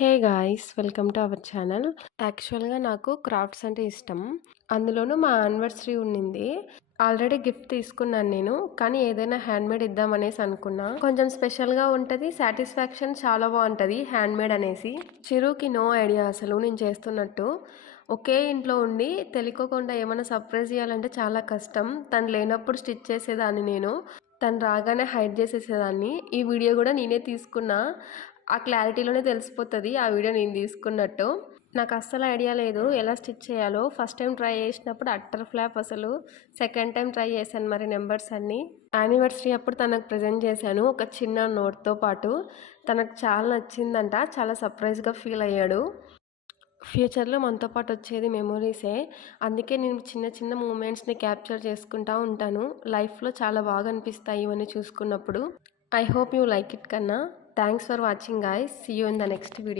Hey guys! Welcome to our channel. యాక్చువల్‌గా నాకు crafts అంటే ఇష్టం. అందులోనూ మా యానివర్సరీ ఉండింది. ఆల్రెడీ గిఫ్ట్ తీసుకున్నాను నేను. కానీ ఏదైనా హ్యాండ్‌మేడ్ ఇద్దామనేసి అనుకున్నా. కొంచెం స్పెషల్‌గా ఉంటది. సాటిస్ఫాక్షన్ చాలా బావుంటది హ్యాండ్‌మేడ్ అనేసి. చిరుకి నో ఐడియా అసలు నేను చేస్తున్నట్టు. ఒకే ఇంట్లో ఉండి తెలియకోకుండా ఏమైనా సర్ప్రైజ్ ఇయ్యాలంటే చాలా కష్టం. తను లేనప్పుడు స్టిచ్ చేసేదాన్ని నేను. తను రాగానే హైడ్ చేసేసేదాన్ని. ఈ వీడియో కూడా నేనే తీసుకున్నా. ఆ క్లారిటీలోనే తెలిసిపోతుంది ఆ వీడియో నేను తీసుకున్నట్టు. నాకు అస్సలు ఐడియా లేదు ఎలా స్టిచ్ చేయాలో. ఫస్ట్ టైం ట్రై చేసినప్పుడు అట్టర్ ఫ్లాప్ అసలు. సెకండ్ టైం ట్రై చేశాను మరి నెంబర్స్ అన్నీ. యానివర్సరీ అప్పుడు తనకు ప్రజెంట్ చేశాను ఒక చిన్న నోట్తో పాటు. తనకు చాలా నచ్చిందంట. చాలా సర్ప్రైజ్గా ఫీల్ అయ్యాడు. ఫ్యూచర్లో మనతో పాటు వచ్చేది మెమొరీసే. అందుకే నేను చిన్న చిన్న మూమెంట్స్ని క్యాప్చర్ చేసుకుంటూ ఉంటాను. లైఫ్లో చాలా బాగా అనిపిస్తాయి ఇవన్నీ చూసుకున్నప్పుడు. I hope you like it కన్నా. Thanks for watching guys. See you in the next video.